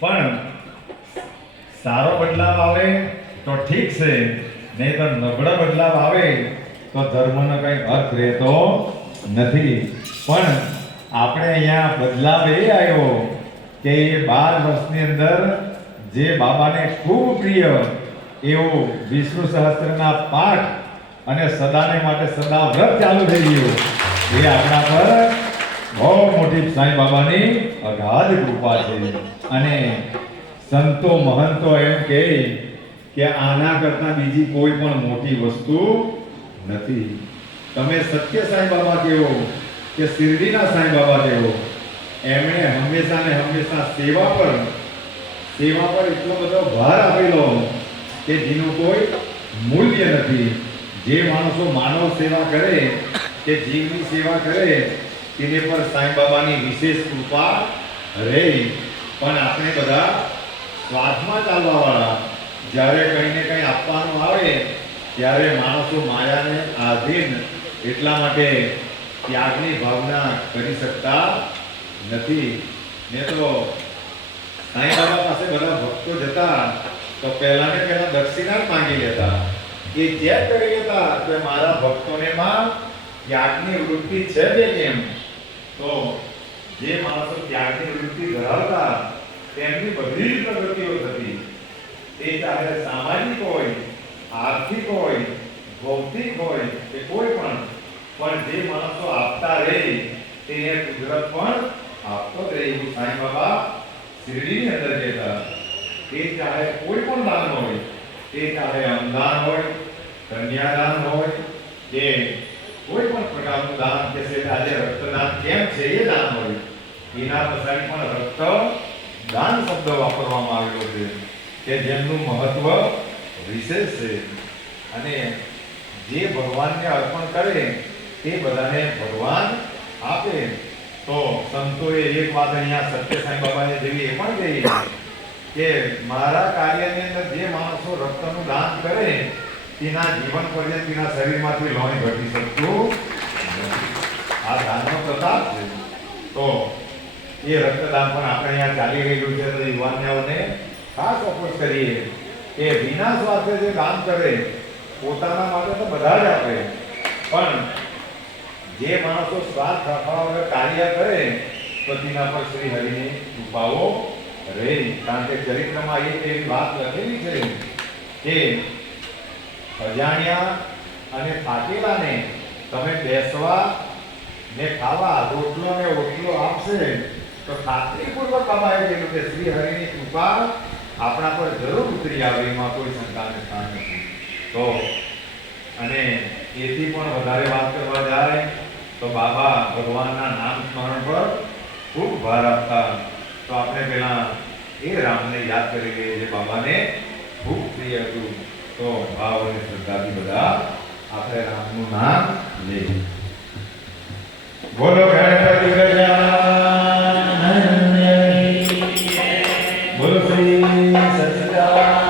પણ સારો બદલાવ આવે તો ઠીક છે. નહીં તો નબળો બદલાવ આવે તો ધર્મનો કઈ અર્થ રહેતો નથી. પણ આપણે અહીંયા બદલાવ એ આવ્યો કે એ બાર વર્ષની અંદર જે બાબાને ખૂબ પ્રિય એવું વિષ્ણુ સહસ્ત્રના પાઠ અને સદાને માટે સદા વ્રત ચાલુ થઈ ગયું. એ આપણા પર બહુ મોટી સાંઈ બાબાની અગાધ કૃપા છે. અને સંતો, મહંતો એમ કહે કે આના કરતાં બીજી કોઈ પણ મોટી વસ્તુ નથી. તમે સત્ય સાંઈ બાબા કેવો કે શિરડીના સાંઈ બાબા કેવો? એમણે હંમેશા ને હંમેશા સેવા પર સેવા પર એટલો બધો ભાર આપેલો કે જેનું કોઈ મૂલ્ય નથી. જે માણસો માનવ સેવા કરે, કે જીવની સેવા કરે તેને પર સાંઈ બાબાની વિશેષ કૃપા રહે. પણ આપણે બધા સ્વાર્થમાં ચાલવાવાળા. જ્યારે કંઈને કંઈ આપવાનું આવે, ત્યારે માણસો માયાને આધીન એટલા માટે ત્યાગની ભાવના કરી શકતા નથી. ને તો સાંઈ બાબા પાસે બધા ભક્તો જતા, તો પહેલાં ને પહેલાં દક્ષિણા માંગી લેતા. એ ચેક કરી લેતા કે મારા ભક્તોને માં ત્યાગની વૃત્તિ છે કે કેમ તો જે માણસો ત્યાગની વૃત્તિ ધરાવતા તેમની બધી જ પ્રગતિઓ થતી તે ચાહે સામાજિક હોય આર્થિક હોય ભૌતિક હોય કે કોઈ પણ પણ જે માણસો આપતા રહે તેને કુદરત પણ આપતો જ રહે એવું સાંઈ બાબા શિરડીની અંદર કહેતા તે ચાહે કોઈ પણ દાન હોય તે ચાહે અન્નદાન હોય કન્યાદાન હોય કે કોઈ પણ પ્રકારનું દાન કે છે આજે રક્તદાન કેમ છે એ દાન મળ્યું. એના પછાડી પણ રક્ત દાન શબ્દ વાપરવામાં આવેલો છે, કે જેમનું મહત્વ વિશેષ છે. અને જે ભગવાનને અર્પણ કરે, તે બધાને ભગવાન આપે. તો સંતોએ એક વાત અહીંયા સત્ય સાંઈ બાબાને જેવી એ પણ કહી કે, મારા કાર્યની અંદર જે માણસો રક્તનું દાન કરે તેના જીવન પર્યંત તેના શરીરમાંથી લોહી ઘટી શકતું આ દાનનો પ્રતાપ તો એ રક્તદાન પણ આપણે અહીંયા ચાલી રહ્યું છે તો યુવાનોને ખાસ અપોઝ કરીએ કે વિના સ્વાર્થે જે કામ કરે, પોતાના માટે તો બધા જ આપે. પણ જે માણસો સ્વાર્થ રાખવા કાર્ય કરે, તો તેના પર શ્રી હરિની કૃપાઓ રહે. કારણ કે ચરિત્રમાં એક એવી વાત લખેલી છે કે અજાણ્યા અને થાકેલાને તમે બેસવા ને ખાવા રોટલો ને ઓટલો આપશે તો ખાતરીપૂર્વક કમાય ગયેલું કે શ્રી કૃપા આપણા પર જરૂર ઉતરી આવે, એમાં કોઈ શંકાને સ્થાન નથી. તો અને એથી પણ વધારે વાત કરવા જાય તો બાબા ભગવાનના નામ સ્મરણ પર ખૂબ ભાર આપતા. તો આપણે પહેલાં એ રામને યાદ કરી લઈએ જે બાબાને ખૂબ પ્રિય હતું. તો ભાવ અને શ્રદ્ધાથી બધા આપણે રામનું નામ લે. બોલો ગણપતિ ગજાનન બોલો શ્રી સચ્ચિદાનંદ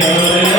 Hare